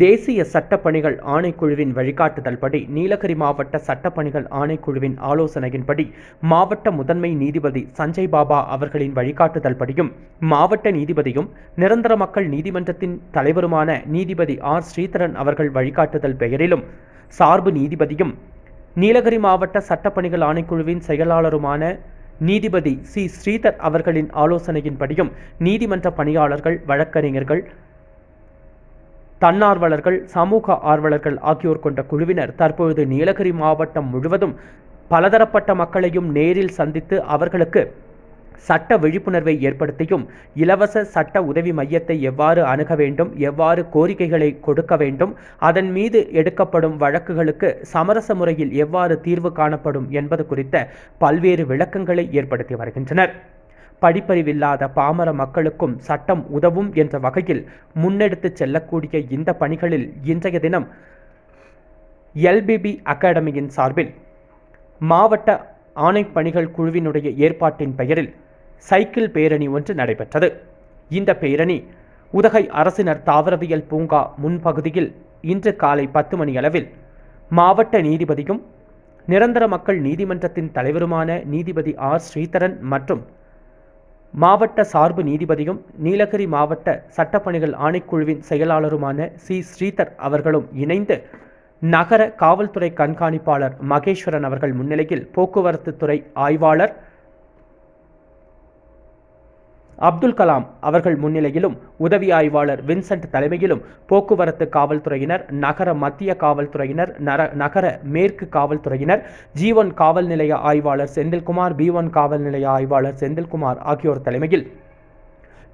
தேசிய சட்டப்பணிகள் ஆணைக்குழுவின் வழிகாட்டுதல்படி நீலகிரி மாவட்ட சட்டப்பணிகள் ஆணைக்குழுவின் ஆலோசனையின்படி மாவட்ட முதன்மை நீதிபதி சஞ்சய் பாபா அவர்களின் வழிகாட்டுதல்படியும் மாவட்ட நீதிபதியும் நிரந்தர மக்கள் நீதிமன்றத்தின் தலைவருமான நீதிபதி ஆர் ஸ்ரீதரன் அவர்கள் வழிகாட்டுதல் பெயரிலும் சார்பு நீதிபதியும் நீலகிரி மாவட்ட சட்டப்பணிகள் ஆணைக்குழுவின் செயலாளருமான நீதிபதி சி ஸ்ரீதர் அவர்களின் ஆலோசனையின்படியும் நீதிமன்ற பணியாளர்கள், வழக்கறிஞர்கள், தன்னார்வலர்கள், சமூக ஆர்வலர்கள் ஆகியோர் கொண்ட குழுவினர் தற்பொழுது நீலகிரி மாவட்டம் முழுவதும் பலதரப்பட்ட மக்களையும் நேரில் சந்தித்து அவர்களுக்கு சட்ட விழிப்புணர்வை ஏற்படுத்தியும் இலவச சட்ட உதவி மையத்தை எவ்வாறு அணுக வேண்டும், எவ்வாறு கோரிக்கைகளை கொடுக்க வேண்டும், அதன் மீது எடுக்கப்படும் வழக்குகளுக்கு சமரச முறையில் எவ்வாறு தீர்வு காணப்படும் என்பது குறித்த பல்வேறு விளக்கங்களை ஏற்படுத்தி வருகின்றனர். படிப்பறிவில்லாத பாமர மக்களுக்கும் சட்டம் உதவும் என்ற வகையில் முன்னெடுத்து செல்லக்கூடிய இந்த பணிகளில் இன்றைய தினம் எல்பிபி அகாடமியின் சார்பில் மாவட்ட ஆணைப்பணிகள் குழுவினுடைய ஏற்பாட்டின் பெயரில் சைக்கிள் பேரணி ஒன்று நடைபெற்றது. இந்த பேரணி உதகை அரசினர் தாவரவியல் பூங்கா முன்பகுதியில் இன்று காலை 10 மணியளவில் மாவட்ட நீதிபதியும் நிரந்தர மக்கள் நீதிமன்றத்தின் தலைவருமான நீதிபதி ஆர் ஸ்ரீதரன் மற்றும் மாவட்ட சார்பு நீதிபதியும் நீலகிரி மாவட்ட சட்டப்பணிகள் ஆணைக்குழுவின் செயலாளருமான சி ஸ்ரீதர் அவர்களும் இணைந்து நகர காவல்துறை கண்காணிப்பாளர் மகேஸ்வரன் அவர்கள் முன்னிலையில் போக்குவரத்து துறை ஆய்வாளர் அப்துல் கலாம் அவர்கள் முன்னிலையிலும் உதவி ஆய்வாளர் வின்சென்ட் தலைமையிலும் போக்குவரத்து காவல்துறையினர், நகர மத்திய காவல்துறையினர், நகர மேற்கு காவல்துறையினர், G1 காவல் நிலைய ஆய்வாளர் செந்தில்குமார், B1 காவல் நிலைய ஆய்வாளர் செந்தில்குமார் ஆகியோர் தலைமையில்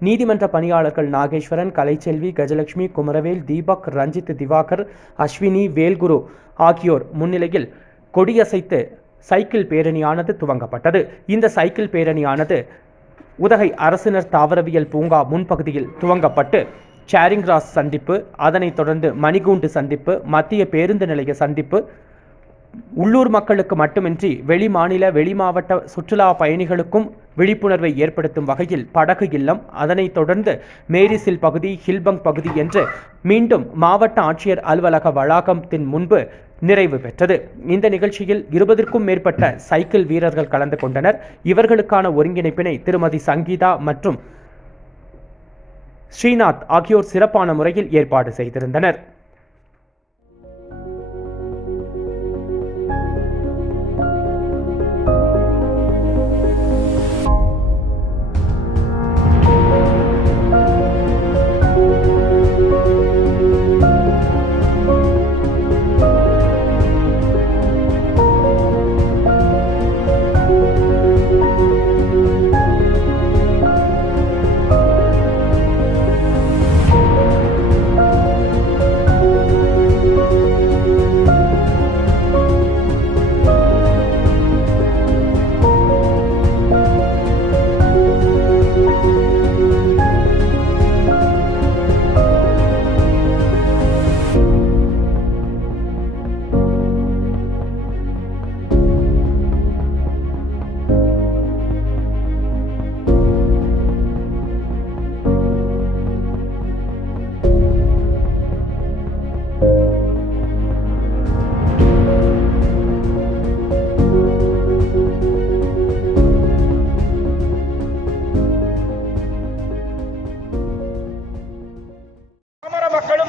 நீதிமன்ற பணியாளர்கள் நாகேஸ்வரன், கலைச்செல்வி, கஜலட்சுமி, குமரவேல், தீபக், ரஞ்சித், திவாகர், அஸ்வினி, வேல்குரு ஆகியோர் முன்னிலையில் கொடியசைத்து சைக்கிள் பேரணியானது துவங்கப்பட்டது. இந்த சைக்கிள் பேரணியானது உதகை அரசினர் தாவரவியல் பூங்கா முன்பகுதியில் துவங்கப்பட்டு சேரிங் கிராஸ் சந்திப்பு, அதனைத் தொடர்ந்து மணிகூண்டு சந்திப்பு, மத்திய பேருந்து நிலைய சந்திப்பு, உள்ளூர் மக்களுக்கு மட்டுமின்றி வெளி மாநில, வெளி மாவட்ட சுற்றுலா பயணிகளுக்கும் விழிப்புணர்வை ஏற்படுத்தும் வகையில் படகு இல்லம், அதனைத் தொடர்ந்து மேரிசில் பகுதி, ஹில்பங் பகுதி என்று மீண்டும் மாவட்ட ஆட்சியர் அலுவலக வளாகத்தின் முன்பு நிறைவு பெற்றது. இந்த நிகழ்ச்சியில் 20க்கும் மேற்பட்ட சைக்கிள் வீரர்கள் கலந்து கொண்டனர். இவர்களுக்கான ஒருங்கிணைப்பினை திருமதி சங்கீதா மற்றும் ஸ்ரீநாத் ஆகியோர் சிறப்பான முறையில் ஏற்பாடு செய்திருந்தனர்.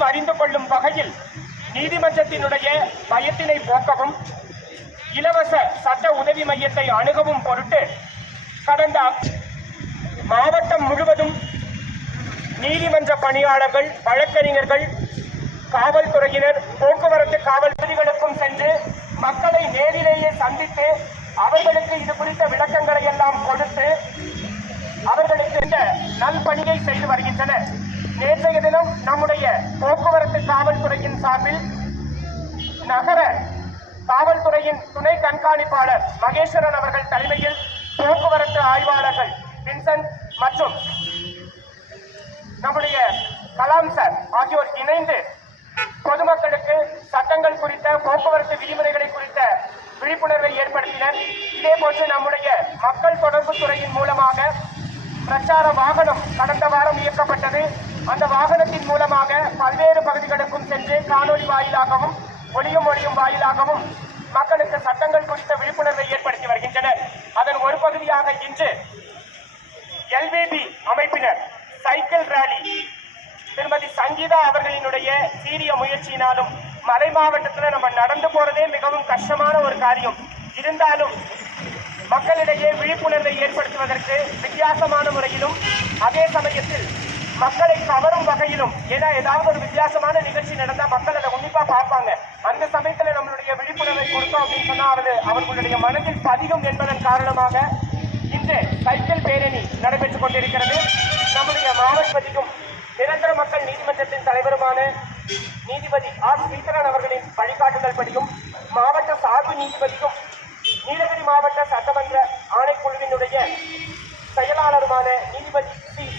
அறிந்து கொள்ளும் வகையில் நீதிமன்றத்தினுடைய பயத்தினை போக்கவும் இலவச சட்ட உதவி மையத்தை அணுகவும் பொருட்டு கடந்த மாவட்டம் முழுவதும் நீதிமன்ற பணியாளர்கள், வழக்கறிஞர்கள், காவல்துறையினர், போக்குவரத்து காவல்துறைகளுக்கும் சென்று மக்களை நேரிலேயே சந்தித்து அவர்களுக்கு இது குறித்த விளக்கங்களை எல்லாம் கொடுத்து அவர்களுக்கு இந்த நல்பணியை செய்து வருகின்றனர். நேற்றைய தினம் நம்முடைய போக்குவரத்து காவல்துறையின் சார்பில் நகர காவல்துறையின் துணை கண்காணிப்பாளர் மகேஸ்வரன் அவர்கள் தலைமையில் போக்குவரத்து ஆய்வாளர்கள் வின்சென்ட் மற்றும் நம்முடைய கலாம் சார் ஆகியோர் இணைந்து பொதுமக்களுக்கு சட்டங்கள் குறித்த, போக்குவரத்து விதிமுறைகளை குறித்த விழிப்புணர்வை ஏற்படுத்தினர். இதே போன்று நம்முடைய மக்கள் தொடர்பு துறையின் மூலமாக பிரச்சார வாகனம் கடந்த வாரம் இயக்கப்பட்டது. அந்த வாகனத்தின் மூலமாக பல்வேறு பகுதிகளுக்கும் சென்று காணொலி வாயிலாகவும் ஒளியும் வாயிலாகவும் மக்களுக்கு சட்டங்கள் குறித்த விழிப்புணர்வை ஏற்படுத்தி வருகின்றனர். அதன் ஒரு பகுதியாக இன்று எல்விபி அமைப்பினர் சைக்கிள் ராலி திருமதி சங்கீதா அவர்களினுடைய சீரிய முயற்சியினாலும் மலை மாவட்டத்தில் நம்ம நடந்து போறதே மிகவும் கஷ்டமான ஒரு காரியம். இருந்தாலும் மக்களிடையே விழிப்புணர்வை ஏற்படுத்துவதற்கு வித்தியாசமான முறையிலும் அதே சமயத்தில் மக்களை கவரும் வகையிலும், ஏன்னா ஏதாவது ஒரு வித்தியாசமான நிகழ்ச்சி நடந்தா மக்கள் அதை உன்னிப்பா பார்ப்பாங்க. அந்த சமயத்துல நம்மளுடைய விழிப்புணர்வை கொடுத்தோம் அப்படின்னு சொன்னா அவர்களுடைய மனதில் பதியும் என்பதன் காரணமாக இன்று சைக்கிள் பேரணி நடைபெற்றுக் கொண்டிருக்கிறது. நம்முடைய மாவட்டத்திற்கும் நிரந்தர மக்கள் நீதிமன்றத்தின் தலைவருமான நீதிபதி ஆர் ஸ்ரீதரன் அவர்களின் வழிகாட்டுதல் படியும் மாவட்ட சார்பு நீதிபதிக்கும் நீலகிரி மாவட்ட சட்டமன்ற ஆணைக்குழுவினுடைய செயலாளருமான நீதிபதி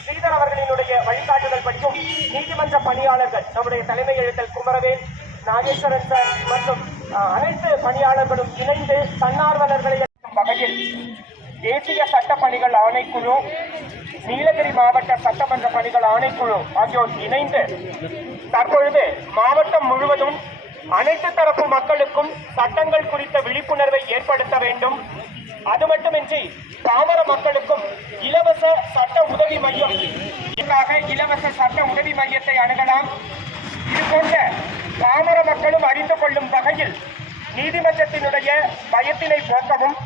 ஸ்ரீதர் அவர்களினுடைய வழிகாட்டுதல் படிக்கும் நீதிமன்ற பணியாளர்கள் நம்முடைய தலைமை எழுத்தல் குமரவேல், நாகேஸ்வரன் சார் மற்றும் அனைத்து பணியாளர்களும் இணைந்து தன்னார்வலர்களை வகையில் தேசிய சட்ட பணிகள் ஆணைக்குழு, நீலகிரி மாவட்ட சட்டமன்ற பணிகள் ஆணைக்குழு ஆகியோர் இணைந்து தற்பொழுது மாவட்டம் முழுவதும் அனைத்து தரப்பு மக்களுக்கும் சட்டங்கள் குறித்த விழிப்புணர்வை ஏற்படுத்த வேண்டும். அது மட்டுமின்றி பாமர மக்களுக்கும் இலவச சட்ட உதவி மையம், இலவச சட்ட உதவி மையத்தை அணுகலாம். இது போன்ற பாமர மக்களும் அறிந்து கொள்ளும் வகையில் நீதிமன்றத்தினுடைய பயத்தினை போக்கவும்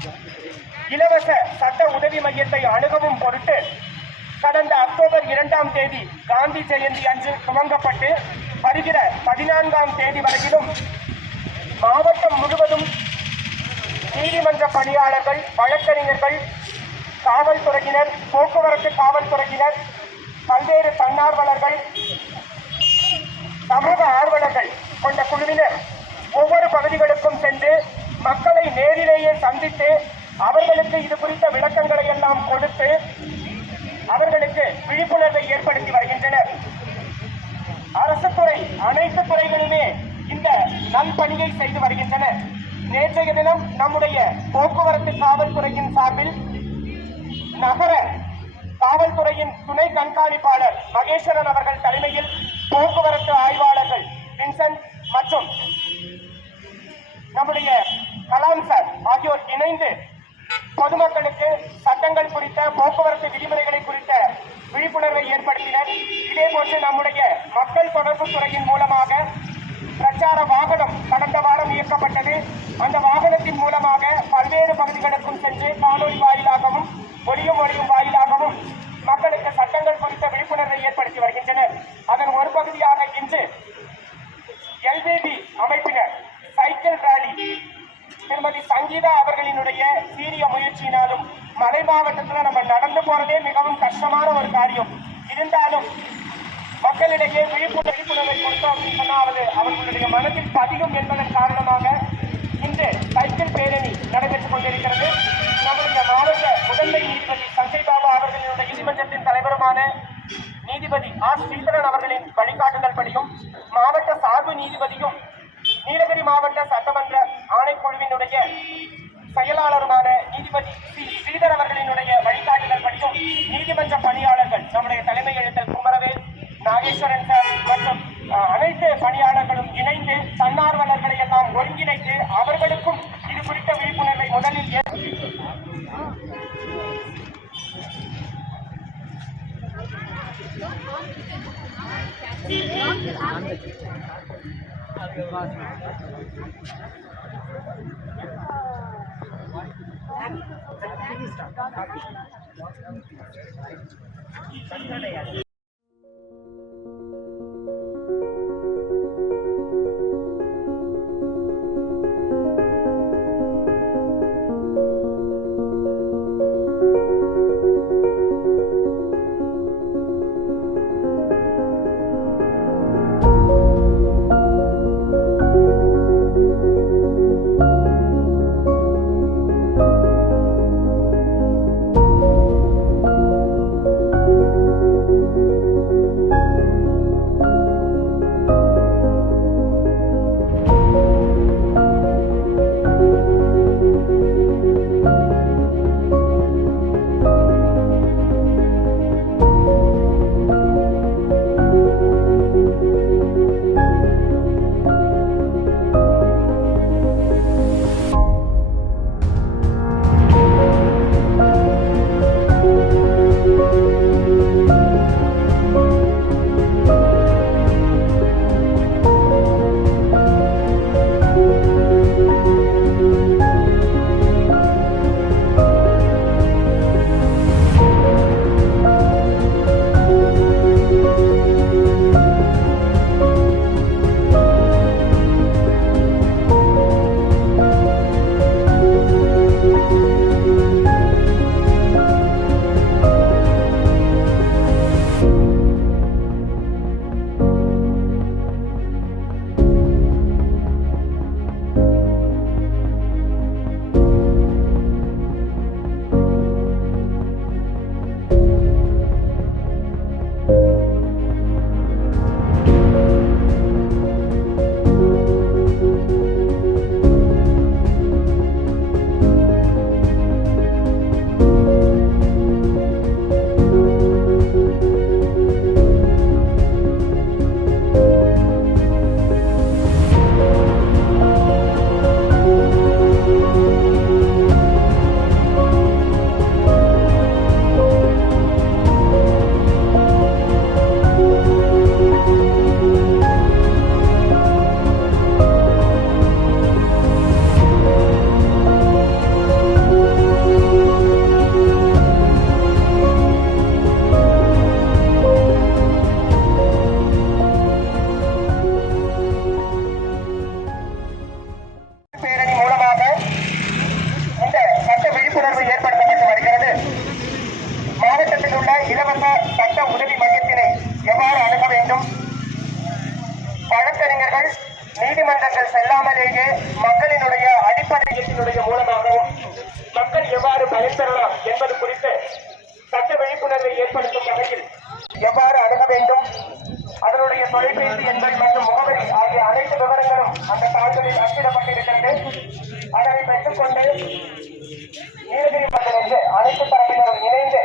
இலவச சட்ட உதவி மையத்தை அணுகவும் பொருட்டு கடந்த அக்டோபர் 2ஆம் தேதி காந்தி ஜெயந்தி அன்று துவங்கப்பட்டு வருகிற 14ஆம் தேதி வரையிலும் மாவட்டம் முழுவதும் நீதிமன்ற பணியாளர்கள், வழக்கறிஞர்கள், காவல்துறையினர், போக்குவரத்து காவல்துறையினர், பல்வேறு தன்னார்வலர்கள், சமூக ஆர்வலர்கள் கொண்ட குழுவினர் ஒவ்வொரு பகுதிகளுக்கும் சென்று மக்களை நேரிலேயே சந்தித்து அவர்களுக்கு இது குறித்த விளக்கங்களை எல்லாம் கொடுத்து அவர்களுக்கு விழிப்புணர்வை ஏற்படுத்தி வருகின்றனர். அரசு துறை அனைத்து துறைகளுமே இந்த நல்பணியை செய்து வருகின்றனர். நேற்றைய தினம் நம்முடைய போக்குவரத்து காவல்துறையின் சார்பில் நகர காவல்துறையின் துணை கண்காணிப்பாளர் மகேஸ்வரன் அவர்கள் தலைமையில் போக்குவரத்து ஆய்வாளர்கள் வின்சென்ட் மற்றும் நம்முடைய கலாம் சார் ஆகியோர் இணைந்து பொதுமக்களுக்கு சட்டங்கள் குறித்த போக்குவரத்து விதிமுறைகளை குறித்த விழிப்புணர்வை ஏற்படுத்தினர். இதே போன்று நம்முடைய மக்கள் தொடர்பு துறையின் மூலமாக பிரச்சார வாகனம் கடந்த வாரம் இயக்கப்பட்டது. அந்த வாகனத்தின் மூலமாக பல்வேறு பகுதிகளுக்கும் சென்று காணொலி வாயிலாகவும் ஒளியும் வாயிலாகவும் மக்களுக்கு சட்டங்கள் குறித்த விழிப்புணர்வை ஏற்படுத்தி வருகின்றனர். அதன் ஒரு பகுதியாக இன்று எல்விபி அமைப்பினர் சைக்கிள் ராலி திருமதி சங்கீதா அவர்களினுடைய சீரிய முயற்சியினாலும் மலை மாவட்டத்தில் நம்ம நடந்து போறதே மிகவும் கஷ்டமான ஒரு காரியம். இருந்தாலும் மக்களிடையே விழிப்புணர்வை கொடுத்தோம் அப்படின்னு சொன்னா அவர்களுடைய மனதில் பதியும் என்பதன் காரணமாக இன்று சைக்கிள் பேரணி நடைபெற்றுக் கொண்டிருக்கிறது. நம்முடைய மாவட்ட முதன்மை நீதிபதி சஞ்சய் பாபா அவர்களினுடைய நீதிமன்றத்தின் தலைவருமான நீதிபதி ஆர் ஸ்ரீதரன் அவர்களின் வழிகாட்டுதல் படியும் மாவட்ட சார்பு நீதிபதியும் நீலகிரி மாவட்ட சட்டமன்ற ஆணைக்குழுவினுடைய செயலாளருமான நீதிபதி ஸ்ரீதர் அவர்களினுடைய வழிகாட்டுதல் படியும் நீதிமன்ற பணியாளர்கள் நம்முடைய தலைமை எழுத்தல் குமரவேல், நாகேஸ்வரன் சார் மற்றும் அனைத்து பணியாளர்களும் இணைந்து தன்னார்வலர்களை எல்லாம் ஒருங்கிணைத்து அவர்களுக்கும் இது குறித்த விழிப்புணர்வை முதலில் வழக்குகள் நீதிமன்றங்கள் செல்லாமலேயே மக்களினுடைய அடிப்படையினுடைய மூலமாகவும் மக்கள் எவ்வாறு பயன்பெறலாம் என்பது குறித்து சட்ட விழிப்புணர்வை ஏற்படுத்தும் வகையில் எவ்வாறு அணுக வேண்டும், அதனுடைய தொலைபேசி எண்கள் மற்றும் முகவரி ஆகிய அனைத்து விவரங்களும் அந்த தாள்களில் அச்சிடப்பட்டிருக்கிறது. அதனை பெற்றுக்கொண்டு நீலகிரி மக்கள் என்று அனைத்து தரப்பினரும் இணைந்து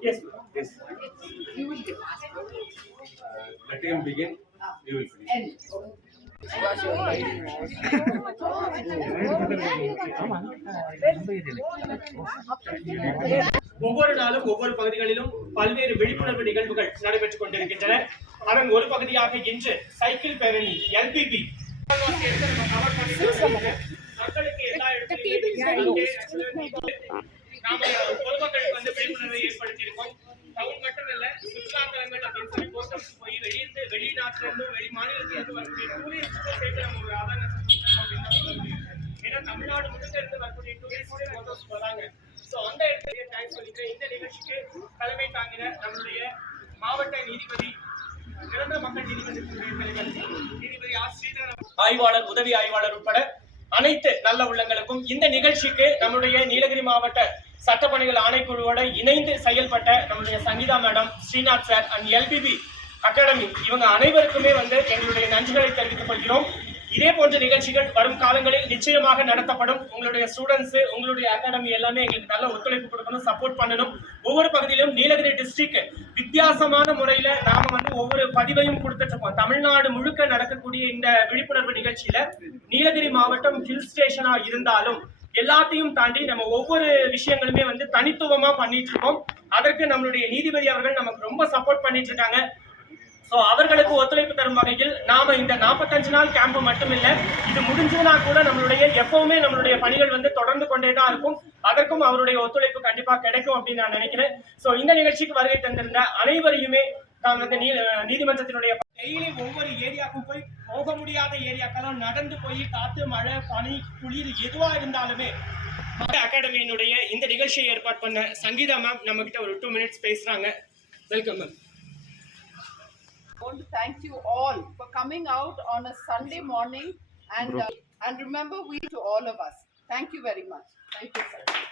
Yes. Let him begin. You will finish. ஒவ்வொரு நாளும் ஒவ்வொரு பகுதிகளிலும் பல்வேறு விழிப்புணர்வு நிகழ்வுகள் நடைபெற்றுக் கொண்டிருக்கின்றன. அதன் ஒரு பகுதியாக இன்று சைக்கிள் பேரணி எல்பிபி மக்களுக்கு எல்லா இடத்திலும் பொதுமக்களுக்கு வந்து விழிப்புணர்வை ஏற்படுத்தியிருக்கோம். டவுன் மட்டும் இல்ல, சுற்றுலா தலங்கள் அப்படின்னு சொல்லி போஸ்டர்ஸ் போய் வெளிநாட்டுல இருந்தும் வெளி மாநிலத்தில இருந்து வரக்கூடிய டூரிஸ்டுக்கும் சேர்த்து நம்ம ஒரு அவேர்னஸ். ஏன்னா தமிழ்நாடு முழுக்க இருந்து வரக்கூடிய டூரிஸ்ட் போட்டோஸ் வராங்க. சோ அந்த இடத்துல தேங்க்ஸ் சொல்லிட்டு இந்த நிகழ்ச்சிக்கு தலைமை தாங்கின நம்மளுடைய மாவட்ட நீதிபதி நிரந்தர மக்கள் நீதிமன்றத்தினுடைய தலைவர் நீதிபதி ஆய்வாளர் உதவி ஆய்வாளர் உட்பட அனைத்து நல்ல உள்ளங்களுக்கும் இந்த நிகழ்ச்சிக்கு நம்முடைய நீலகிரி மாவட்ட சட்டப்பணிகள் ஆணைக்குழுவோட இணைந்து செயல்பட்ட நம்முடைய Sangeetha madam, Srinath sir and LPP academy இவங்க அனைவருக்குமே வந்து எங்களுடைய நன்றிகளை தெரிவித்துக் கொள்கிறோம். இதே போன்ற நிகழ்ச்சிகள் வரும் காலங்களில் நிச்சயமாக நடத்தப்படும். உங்களுடைய ஸ்டூடெண்ட்ஸ், உங்களுடைய அகாடமி எல்லாமே எங்களுக்கு நல்ல ஒத்துழைப்பு கொடுக்கணும், சப்போர்ட் பண்ணணும். ஒவ்வொரு பகுதியிலும் நீலகிரி டிஸ்ட்ரிக்ட் வித்தியாசமான முறையில நாம வந்து ஒவ்வொரு பதிவையும் கொடுத்துட்டு இருக்கோம். தமிழ்நாடு முழுக்க நடக்கக்கூடிய இந்த விழிப்புணர்வு நிகழ்ச்சியில நீலகிரி மாவட்டம் ஹில் ஸ்டேஷனா இருந்தாலும் எல்லாத்தையும் தாண்டி நம்ம ஒவ்வொரு விஷயங்களுமே வந்து தனித்துவமா பண்ணிட்டு இருக்கோம். அதற்கு நம்மளுடைய நீதிபதி அவர்கள் நமக்கு ரொம்ப சப்போர்ட் பண்ணிட்டு இருக்காங்க. சோ அவர்களுக்கு ஒத்துழைப்பு தரும் வகையில் நாம இந்த 45 நாள் கேம்ப் மட்டும் இல்ல, இது முடிஞ்சதுனா கூட நம்மளுடைய எப்பவுமே நம்மளுடைய பணிகள் வந்து தொடர்ந்து கொண்டே தான் இருக்கும். அதற்கும் அவருடைய ஒத்துழைப்பு கண்டிப்பா கிடைக்கும் அப்படின்னு நான் நினைக்கிறேன். சோ இந்த நிகழ்ச்சிக்கு வருகை தந்திருந்த அனைவரையுமே நான் வந்து நீதிமன்றத்தினுடைய டெய்லி ஒவ்வொரு ஏரியாவுக்கும் போய் போக முடியாத ஏரியாக்கெல்லாம் நடந்து போய் காத்து, மழை, பனி, குளிர் எதுவா இருந்தாலுமே அகாடமியினுடைய இந்த நிகழ்ச்சியை ஏற்பாடு பண்ண சங்கீதா மேம் நம்ம கிட்ட ஒரு 2 minutes பேசுறாங்க. Welcome ma'am. I want to thank you all for coming out on a Sunday morning and remember we to all of us. Thank you very much. Thank you, sir.